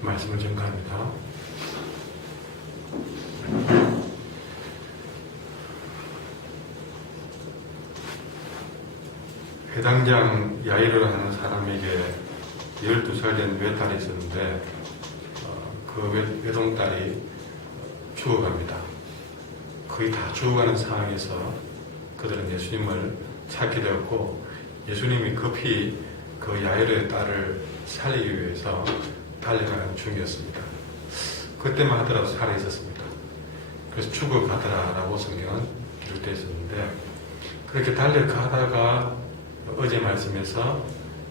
말씀을 전가합니다. 회당장 야이로라는 사람에게 12살 된 외딸이 있었는데 그 외동딸이 죽어갑니다. 거의 다 죽어가는 상황에서 그들은 예수님을 찾게 되었고, 예수님이 급히 그 야이로의 딸을 살리기 위해서 달려가는 중이었습니다. 그때만 하더라도 살아있었습니다. 그래서 죽어가더라라고 성경은 기록되어 있었는데, 그렇게 달려가다가 어제 말씀에서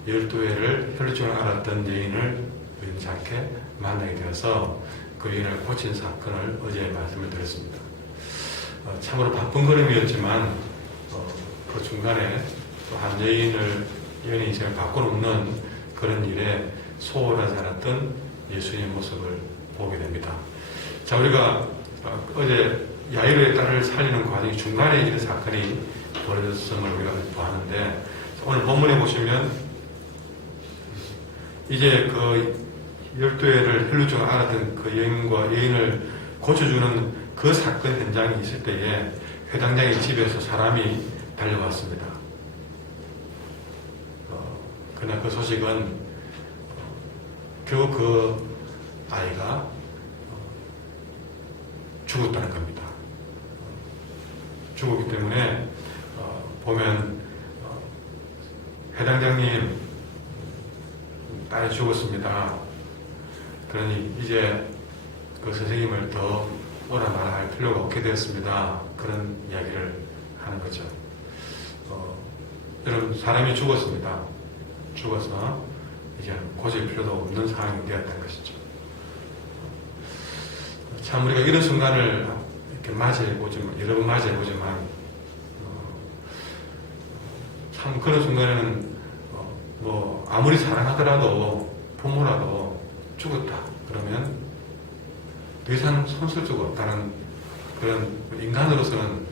12회를 혈루증을 앓았던 여인을 우연치 않게 만나게 되어서 그 여인을 고친 사건을 어제 말씀을 드렸습니다. 참으로 바쁜 걸음이었지만 그 중간에 또 한 여인의 인생을 바꿔놓는 그런 일에 소홀하지 않았던 예수님의 모습을 보게 됩니다. 자, 우리가 어제 야이로의 딸을 살리는 과정이 중간에 이런 사건이 벌어졌음을 우리가 보았는데, 오늘 본문에 보시면 이제 그 12회를 혈루증을 앓았던 그 여인을 고쳐주는 그 사건 현장이 있을 때에 회당장의 집에서 사람이 달려왔습니다. 그러나 그 소식은 겨우 그 아이가 죽었다는 겁니다. 죽었기 때문에 보면 회당장님, 딸이 죽었습니다. 그러니 이제 그 선생님을 더 오라 마라 할 필요가 없게 되었습니다. 그런 이야기를 하는 거죠. 여러분, 사람이 죽었습니다. 죽어서 이제 고칠 필요도 없는 상황이 되었다는 것이죠. 참 우리가 이런 순간을 이렇게 맞이해보지만, 여러 번 맞이해보지만, 참 그런 순간에는 아무리 사랑하더라도, 부모라도 죽었다 그러면 더 이상 손쓸 수가 없다는 그런 인간으로서는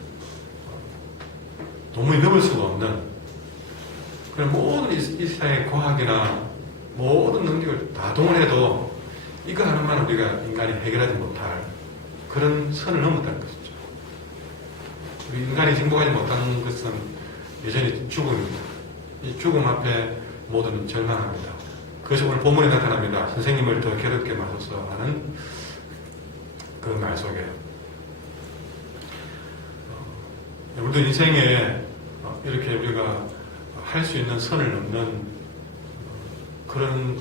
도무지 넘을 수가 없는 그런 모든 이 세상의 과학이나 모든 능력을 다 동원해도 이거 하나만 우리가 인간이 해결하지 못할 그런 선을 넘었다는 것이죠. 우리 인간이 행복하지 못하는 것은 여전히 죽음입니다. 이 죽음 앞에 모두는 절망합니다. 그것이 오늘 본문에 나타납니다. 선생님을 더 괴롭게 마소서 하는 그 말 속에. 우리도 인생에 이렇게 우리가 할 수 있는 선을 넘는 그런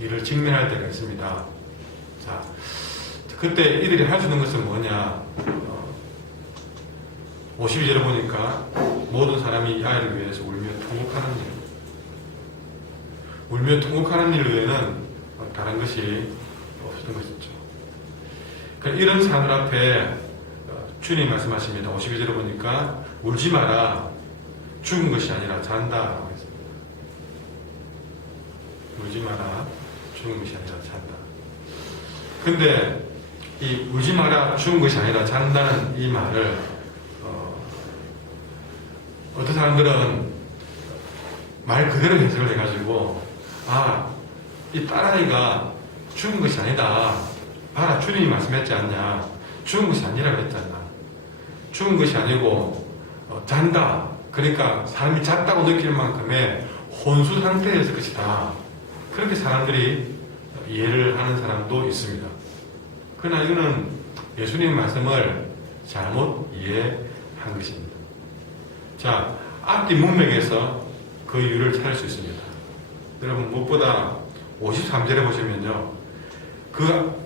일을 직면할 때가 있습니다. 자, 그때 이들이 할 수 있는 것은 뭐냐? 52절에 보니까 모든 사람이 이 아이를 위해서 울며 통곡하는 일. 울며 통곡하는 일 외에는 다른 것이 없었던 것이죠. 그러니까 이런 사람들 앞에 주님이 말씀하십니다. 52절에 보니까 울지 마라. 죽은 것이 아니라 잔다. 라고 했습니다. 울지 마라. 죽은 것이 아니라 잔다. 근데 이 울지 마라. 죽은 것이 아니라 잔다는 이 말을 어떤 사람들은 말 그대로 해석을 해가지고 이 딸아이가 죽은 것이 아니다. 봐라, 주님이 말씀했지 않냐. 죽은 것이 아니라고 했잖아. 죽은 것이 아니고 잔다. 그러니까 사람이 잤다고 느끼는 만큼의 혼수 상태였을 것이다. 그렇게 사람들이 이해를 하는 사람도 있습니다. 그러나 이거는 예수님의 말씀을 잘못 이해한 것입니다. 자, 앞뒤 문맥에서 그 이유를 찾을 수 있습니다. 여러분, 무엇보다 53절에 보시면요, 그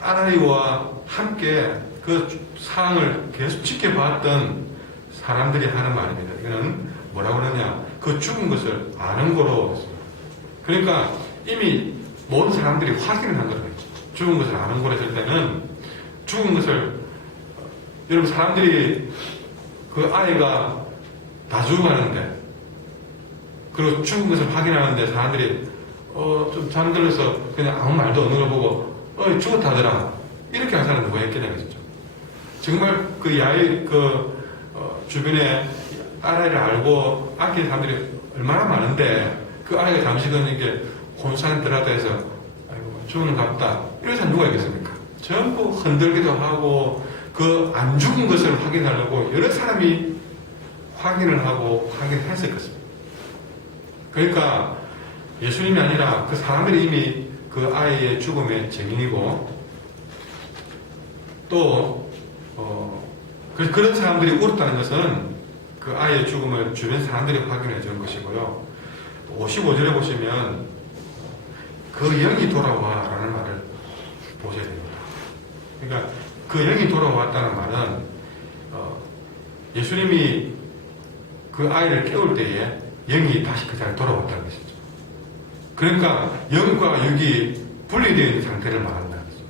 딸아이와 함께 그 상황을 계속 지켜봤던 사람들이 하는 말입니다. 이거는 뭐라고 그러냐, 그 죽은 것을 아는 거로. 그러니까 이미 모든 사람들이 확인을 한 거예요. 죽은 것을 아는 거로 했을 때는 죽은 것을, 여러분, 사람들이 그 아이가 다 죽어가는데, 그리고 죽은 것을 확인하는데 사람들이 좀 잠들어서 그냥 아무 말도 없는 걸 보고 죽었다더라 이렇게 한 사람은 누가 했겠냐는 것이죠. 정말 그 주변에 딸아이를 알고 아끼는 사람들이 얼마나 많은데 그 아이가 잠시건 이게 혼수 상태라도 해서 아이고 죽는 것 같다. 이런 사람 누가 있겠습니까? 전부 흔들기도 하고 그 안 죽은 것을 확인하려고 여러 사람이 확인을 하고 확인했을 것입니다. 그러니까 예수님이 아니라 그 사람들이 이미 그 아이의 죽음의 증인이고 또 그런 사람들이 울었다는 것은 그 아이의 죽음을 주변 사람들이 확인해 주는 것이고요. 55절에 보시면 그 영이 돌아와 라는 말을 보셔야 됩니다. 그러니까 그 영이 돌아왔다는 말은 예수님이 그 아이를 깨울 때에 영이 다시 그 자리에 돌아왔다는 것이죠. 그러니까 영과 육이 분리되어 있는 상태를 말한다는 것이죠.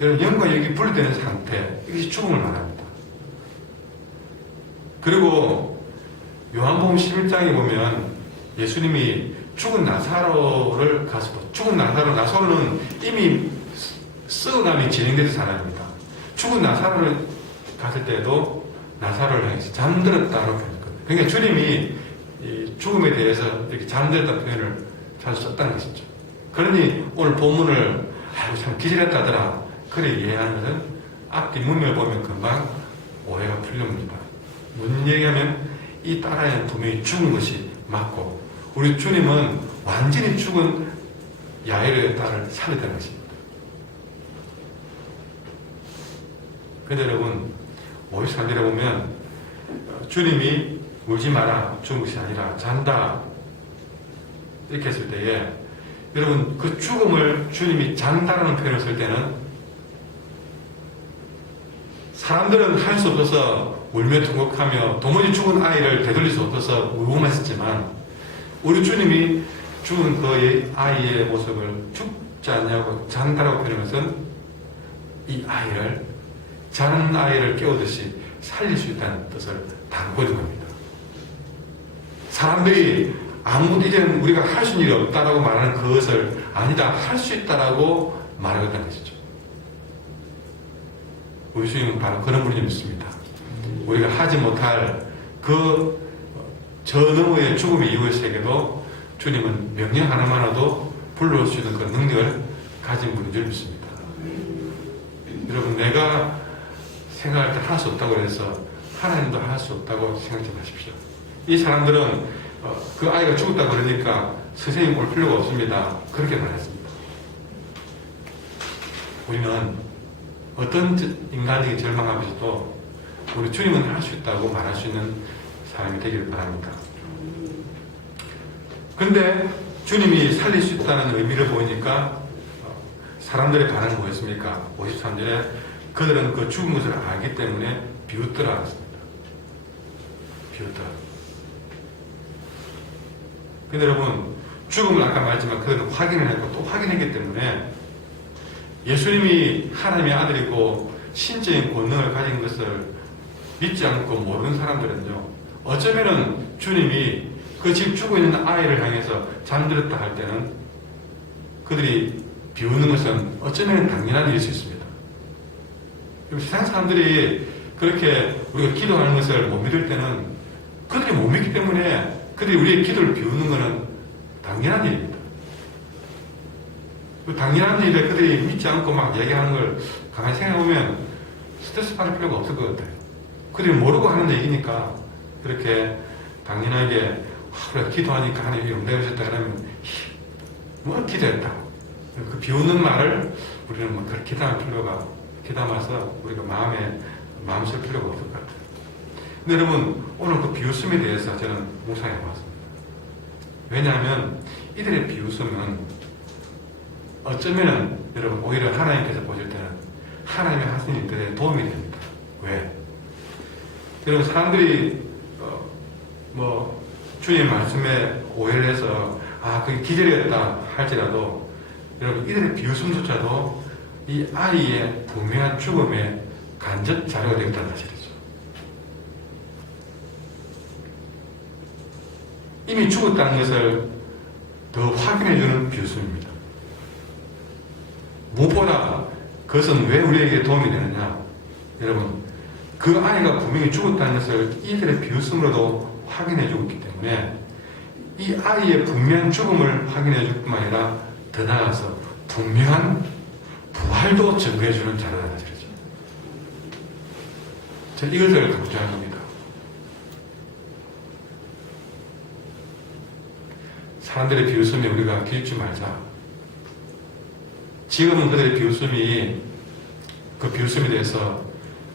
여러분, 영과 육이 분리되는 상태, 이것이 죽음을 말합니다. 그리고 요한복음 11장에 보면 예수님이 죽은 나사로를 가서 죽은 나사로는 이미 썩어감이 진행되는 사람입니다. 죽은 나사로를 갔을 때도 나사로를 향해서 잠들었다고 표현했거든요. 그러니까 주님이 이 죽음에 대해서 이렇게 잠들었다는 표현을 자주 썼다는 것이죠. 그러니 오늘 본문을 참 기절했다더라 그래 이해하는 것은 앞뒤 문맥을 보면 금방 오해가 풀립니다. 무슨 얘기하면 이 딸아이는 분명히 죽은 것이 맞고 우리 주님은 완전히 죽은 야이르의 딸을 살렸다는 것입니다. 그런데 여러분 53절에 보면 주님이 울지 마라 죽은 것이 아니라 잔다 이렇게 했을 때에 여러분 그 죽음을 주님이 잔다라는 표현을 쓸 때는 사람들은 할 수 없어서 울며 통곡하며 도무지 죽은 아이를 되돌릴 수 없어서 울고만 우리 주님이 죽은 그 아이의 모습을 죽지 않냐고 잔다라고 표현한 것은 이 아이를 자는 아이를 깨우듯이 살릴 수 있다는 뜻을 담고 있는 겁니다. 사람들이 아무도 이제는 우리가 할 수 있는 일이 없다라고 말하는 그것을 아니다 할 수 있다라고 말하겠다는 것이죠. 우리 주님은 바로 그런 분이 있습니다. 우리가 하지 못할 그 저 너머의 죽음의 이후의 세계도 주님은 명령 하나만으로도 불러올 수 있는 그 능력을 가진 분인 줄 믿습니다. 여러분 내가 생각할 때 할 수 없다고 해서 하나님도 할 수 없다고 생각하지 마십시오. 이 사람들은 그 아이가 죽었다고 그러니까 선생님 올 필요가 없습니다. 그렇게 말했습니다. 우리는 어떤 인간적인 절망하면서도 우리 주님은 할 수 있다고 말할 수 있는 사람이 되기를 바랍니다. 근데 주님이 살릴 수 있다는 의미를 보이니까 사람들의 반응이 뭐였습니까? 53절에 그들은 그 죽은 것을 알기 때문에 비웃더라 했습니다. 비웃더라. 근데 여러분 죽음을 아까 말했지만 그들은 확인을 했고 또 확인했기 때문에 예수님이 하나님의 아들이고 신적인 권능을 가진 것을 믿지 않고 모르는 사람들은요 어쩌면은 주님이 그 지금 죽어있는 아이를 향해서 잠들었다 할 때는 그들이 비웃는 것은 어쩌면 당연한 일일 수 있습니다. 세상 사람들이 그렇게 우리가 기도하는 것을 못 믿을 때는 그들이 못 믿기 때문에 그들이 우리의 기도를 비웃는 것은 당연한 일입니다. 그 당연한 일에 그들이 믿지 않고 막 얘기하는 걸 가만히 생각해보면 스트레스 받을 필요가 없을 것 같아요. 그들이 모르고 하는 얘기니까 그렇게 당연하게 우리가 기도하니까 하나님이 응답하셨다 그러면 뭐 기도했다. 그 비웃는 말을 우리는 뭐 그렇게 기담아서 우리가 마음 쓸 필요가 없을 것 같아요. 근데 여러분 오늘 그 비웃음에 대해서 저는 묵상해 봤습니다. 왜냐하면 이들의 비웃음은 어쩌면 여러분 오히려 하나님께서 보실 때는 하나님의 하시는 일들에 도움이 됩니다. 왜? 여러분 사람들이 주님의 말씀에 오해를 해서 그게 기절이었다 할지라도 여러분 이들의 비웃음조차도 이 아이의 분명한 죽음의 간접 자료가 되었다는 사실이죠. 이미 죽었다는 것을 더 확인해주는 비웃음입니다. 무엇보다 그것은 왜 우리에게 도움이 되느냐? 여러분 그 아이가 분명히 죽었다는 것을 이들의 비웃음으로도 확인해주고 있기 때문에 이 아이의 분명한 죽음을 확인해줄 뿐만 아니라 더 나아가서 분명한 부활도 증거해주는 자료라는 사실이죠. 저는 이것을 강조하는 겁니다. 사람들의 비웃음에 우리가 기죽지 말자. 지금은 그들의 비웃음이, 그 비웃음에 대해서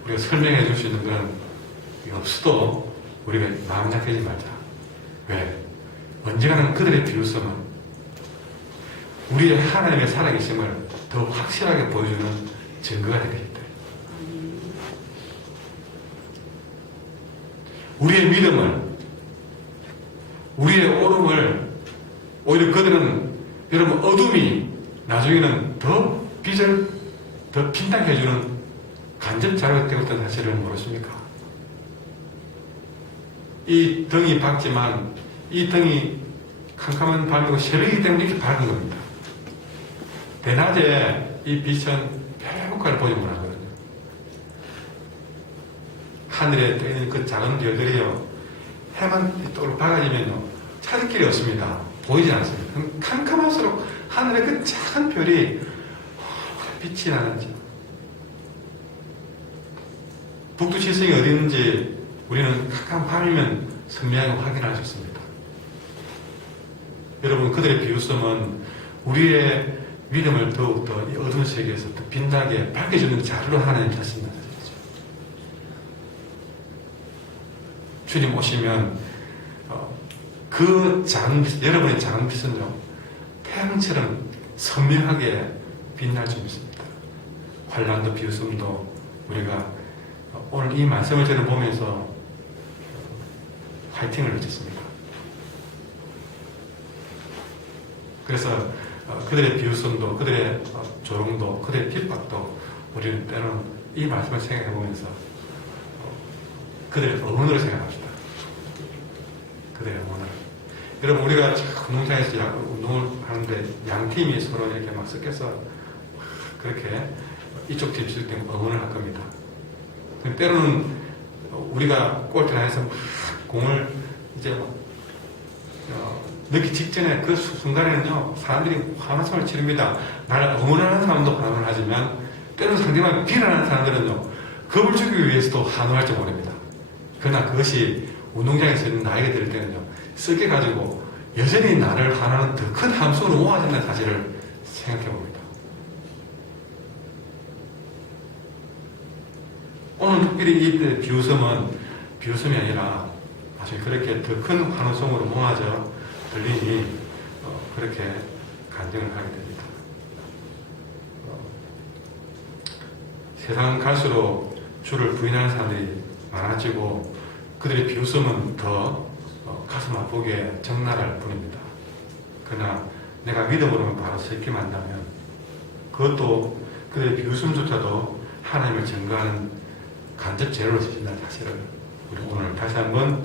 우리가 설명해 줄 수 있는 건 없어도 우리가 마음 약해지지 말자. 왜? 언젠가는 그들의 비웃음은 우리의 하나님의 살아계심을 더 확실하게 보여주는 증거가 되기 때문에 우리의 믿음을, 우리의 오름을 오히려 그들은 여러분 어둠이 나중에는 더 빛을 더 빛나게 해주는 간접 자료가 되었다는 사실을 모르십니까? 이 등이 밝지만 이 등이 캄캄한 밤이고 새벽이기 때문에 이렇게 밝은 겁니다. 대낮에 이 빛은 별 효과를 보지 못하거든요. 하늘에 떠있는 그 작은 별들이요, 해만 떠오르 밝아지면요 찾을 길이 없습니다. 보이지 않습니다. 캄캄할수록 하늘의 그 작은 별이 빛이 나는지, 북두칠성이 어디 있는지 우리는 캄캄한 밤이면 선명하게 확인할 수 있습니다. 여러분, 그들의 비웃음은 우리의 믿음을 더욱더 이 어두운 세계에서 더 빛나게 밝혀주는 자료로 하나님 자신을 말이죠. 주님 오시면 그 작은 빛, 여러분의 작은 빛은요 태양처럼 선명하게 빛날 줄 믿습니다. 환난도 비웃음도 우리가 오늘 이 말씀을 저는 보면서 화이팅을 외쳤습니다. 그래서 그들의 비웃음도, 그들의 조롱도, 그들의 핍박도 우리는 때로는 이 말씀을 생각해 보면서 그들의 응원으로 생각합시다. 그들의 응원을. 여러분, 우리가 운동장에서 운동을 하는데 양팀이 서로 이렇게 막 섞여서 그렇게 이쪽 팀, 저쪽 팀 응원을 할 겁니다. 때로는 우리가 골대에서 막 공을 이제 넣기 직전에 그 순간에는요 사람들이 환호성을 치릅니다. 나를 응원하는 사람도 환호를 하지만 때로는 상대방을 비난하는 사람들은요 겁을 주기 위해서도 환호할지 모릅니다. 그러나 그것이 운동장에서 있는 나에게 될 때는요 섞여가지고 여전히 나를 환호하는 더 큰 함수로 모아진다는 사실을 생각해 봅니다. 오늘 특별히 이 비웃음은 비웃음이 아니라 사실 그렇게 더 큰 환호성으로 모아져 들리니 그렇게 간증을 하게 됩니다. 세상 갈수록 주를 부인하는 사람들이 많아지고 그들의 비웃음은 더 가슴 아프게 적나라할 뿐입니다. 그러나 내가 믿음으로만 바로 서 있기만 한다면 그것도 그들의 비웃음조차도 하나님을 증거하는 간접 재료로 쓰신다는 사실을 우리 오늘 다시 한번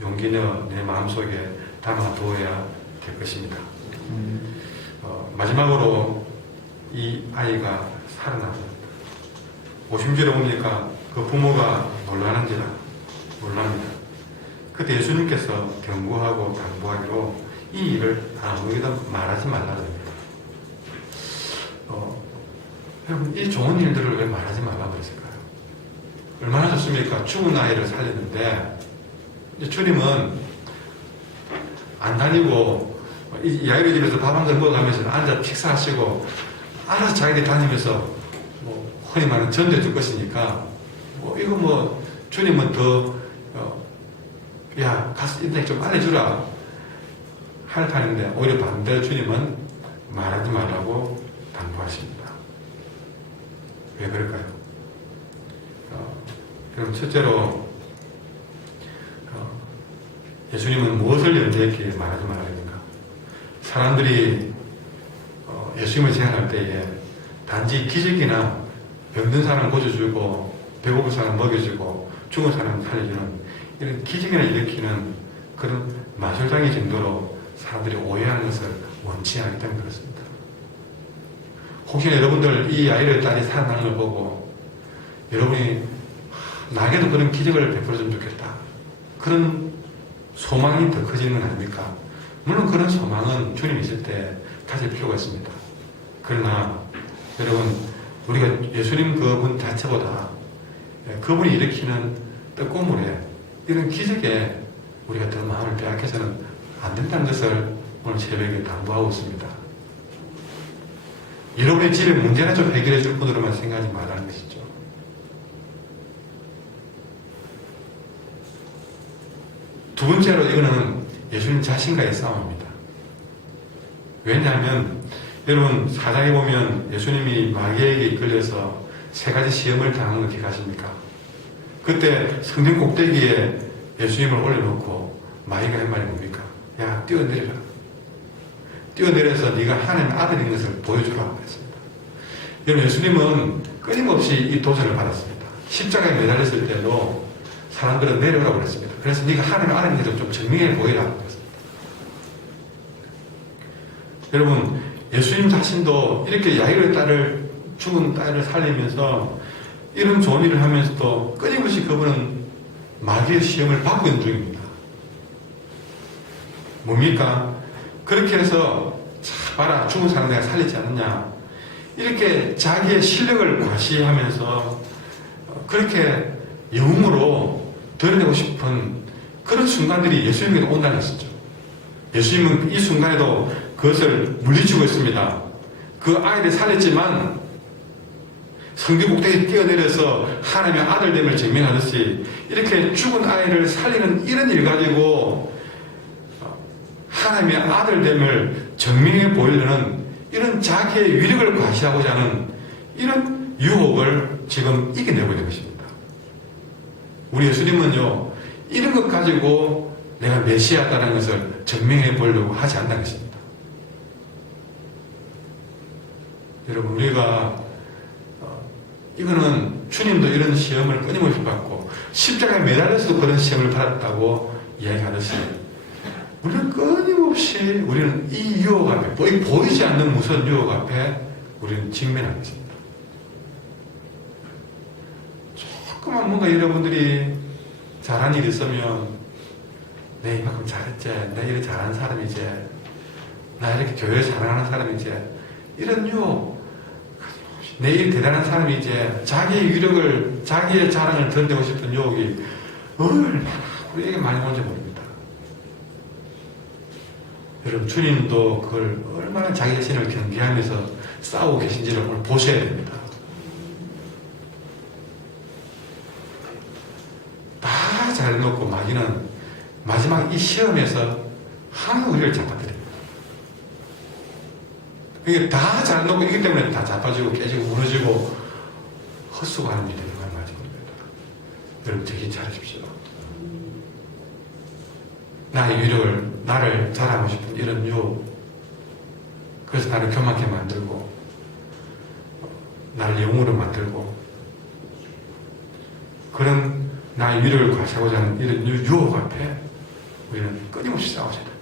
용기 내어 내 마음속에 담아두어야 될 것입니다. 마지막으로 이 아이가 살아납니다. 50절에 보니까 그 부모가 놀라는지라 놀랍니다. 그때 예수님께서 경고하고 당부하기로 이 일을 아무에게도 말하지 말라고 합니다. 여러분, 이 좋은 일들을 왜 말하지 말라고 했을까요? 얼마나 좋습니까? 죽은 아이를 살렸는데 이제 주님은 안 다니고 이 아이를 집에서 밥 한 그릇 먹어가면서 앉아 식사하시고 알아서 자기들이 다니면서 흔히 말하는 전해줄 것이니까 이거 주님은 더 야 가서 인생 좀 알려주라 할 판인데 오히려 반대로 주님은 말하지 말라고 당부하십니다. 왜 그럴까요? 그럼 첫째로 예수님은 무엇을 연대했기에 말하지 말아야 됩니까? 사람들이 예수님을 제안할 때에 단지 기적이나 병든 사람을 고쳐주고 배고픈 사람을 먹여주고 죽은 사람을 살려주는 이런 기적이나 일으키는 그런 마술장의 정도로 사람들이 오해하는 것을 원치 않기 때문에 그렇습니다. 혹시 여러분들 이 아이를 딸이 살아나는 걸 보고 여러분이 나에게도 그런 기적을 베풀어주면 좋겠다, 그런 소망이 더 커지는 건 아닙니까? 물론 그런 소망은 주님 있을 때 가질 필요가 있습니다. 그러나 여러분, 우리가 예수님 그분 자체보다 그분이 일으키는 떡고물에 이런 기적에 우리가 더 마음을 빼앗겨서는 안 된다는 것을 오늘 새벽에 당부하고 있습니다. 여러분의 집에 문제나 좀 해결해 줄 분으로만 생각하지 말라는 것이죠. 두 번째로 이거는 예수님 자신과의 싸움입니다. 왜냐하면 여러분 사장에 보면 예수님이 마귀에게 이끌려서 세 가지 시험을 당한 거 기억하십니까? 그때 성전 꼭대기에 예수님을 올려놓고 마귀가 한 말이 뭡니까? 야, 뛰어내려라. 뛰어내려서 네가 하나님의 아들인 것을 보여주라고 했습니다. 여러분, 예수님은 끊임없이 이 도전을 받았습니다. 십자가에 매달렸을 때도 사람들은 내려오라고 그랬습니다. 그래서 네가 하나님의 아들인 것을 좀 증명해 보이라고 했습니다. 여러분, 예수님 자신도 이렇게 야이로의 딸을, 죽은 딸을 살리면서 이런 좋은 일을 하면서도 끊임없이 그분은 마귀의 시험을 받고 있는 중입니다. 뭡니까? 그렇게 해서 자 봐라, 죽은 사람 내가 살리지 않느냐, 이렇게 자기의 실력을 과시하면서 그렇게 영웅으로 드러내고 싶은 그런 순간들이 예수님에게 온다는 것이죠. 예수님은 이 순간에도 그것을 물리치고 있습니다. 그 아이를 살렸지만 성전 꼭대기에 뛰어내려서 하나님의 아들됨을 증명하듯이 이렇게 죽은 아이를 살리는 이런 일 가지고 하나님의 아들됨을 증명해 보이려는 이런 자기의 위력을 과시하고자 하는 이런 유혹을 지금 이겨내고 있는 것입니다. 우리 예수님은요, 이런 것 가지고 내가 메시아다라는 것을 증명해 보려고 하지 않는 것입니다. 여러분, 우리가 이거는 주님도 이런 시험을 끊임없이 받고 십자가에 매달려서도 그런 시험을 받았다고 이야기하듯이 우리는 끊임없이 우리는 이 유혹 앞에, 보이지 않는 무서운 유혹 앞에 우리는 직면하고 있습니다. 조금만 뭔가 여러분들이 잘한 일이 있으면 내 이만큼 잘했지, 나 이렇게 잘하는 사람이지, 나 이렇게 교회 사랑하는 사람이지, 이런 유혹, 내 일 대단한 사람이 이제 자기의 위력을, 자기의 자랑을 드러내고 싶은 유혹이 얼마나 우리에게 많이 온지 모릅니다. 여러분, 주님도 그걸 얼마나 자기 자신을 경계하면서 싸우고 계신지를 오늘 보셔야 됩니다. 다 잘해놓고 마귀는 마지막 이 시험에서 항상 우리를 잡아들입니다. 이게 다 잘해놓고 있기 때문에 다 자빠지고 깨지고 무너지고 헛수고하는 일이 정말 많이 겁니다. 여러분, 정신 차리십시오. 나의 위력을, 나를 자랑하고 싶은 이런 유혹, 그래서 나를 교만하게 만들고 나를 영웅으로 만들고 그런 나의 위력을 과시하고자 하는 이런 유혹 앞에 우리는 끊임없이 싸우셔야 됩니다.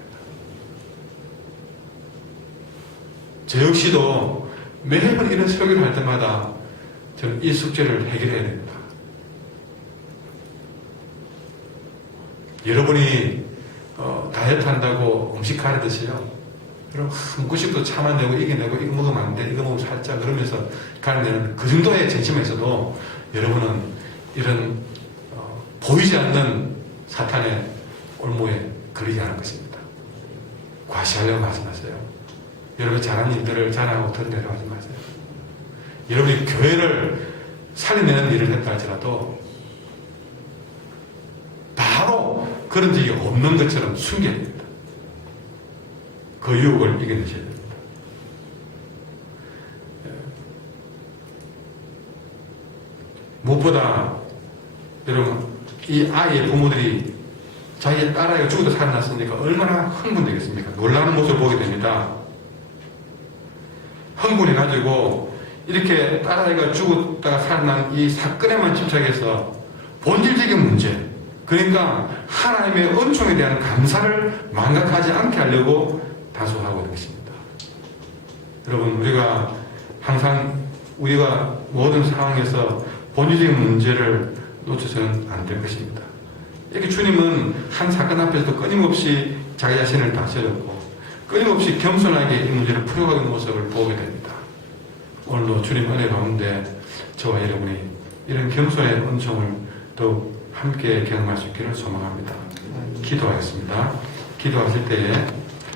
저 역시도 매번 이런 설교를 할 때마다 저는 이 숙제를 해결해야 됩니다. 여러분이 다이어트 한다고 음식 가르듯이요, 그럼 한 구씩도 참아내고 이겨내고 이거 먹으면 안 돼, 이거 먹으면 살짝 그러면서 가르내는 그 정도의 전심에서도 여러분은 이런 보이지 않는 사탄의 올무에 걸리지 않을 것입니다. 과시하려고 하지 마세요. 여러분이 잘하는 일들을 자랑하고 드러내려고 하지 마세요. 여러분이 교회를 살려내는 일을 했다 할지라도 바로 그런 적이 없는 것처럼 숨겨야 됩니다. 그 유혹을 이겨내셔야 됩니다. 무엇보다 여러분, 이 아이의 부모들이 자기의 딸아이가 죽어도 살아났으니까 얼마나 흥분되겠습니까? 놀라는 모습을 보게 됩니다. 흥분해가지고 이렇게 딸아이가 죽었다가 살아난 이 사건에만 집착해서 본질적인 문제, 그러니까 하나님의 은총에 대한 감사를 망각하지 않게 하려고 다소하고 있는 것입니다. 여러분, 우리가 항상 우리가 모든 상황에서 본질적인 문제를 놓쳐서는 안 될 것입니다. 이렇게 주님은 한 사건 앞에서도 끊임없이 자기 자신을 다스렸고 끊임없이 겸손하게 이 문제를 풀어가는 모습을 보게 됩니다. 오늘도 주님 은혜 가운데 저와 여러분이 이런 겸손의 은총을 더욱 함께 경험할 수 있기를 소망합니다. 기도하겠습니다. 기도하실 때에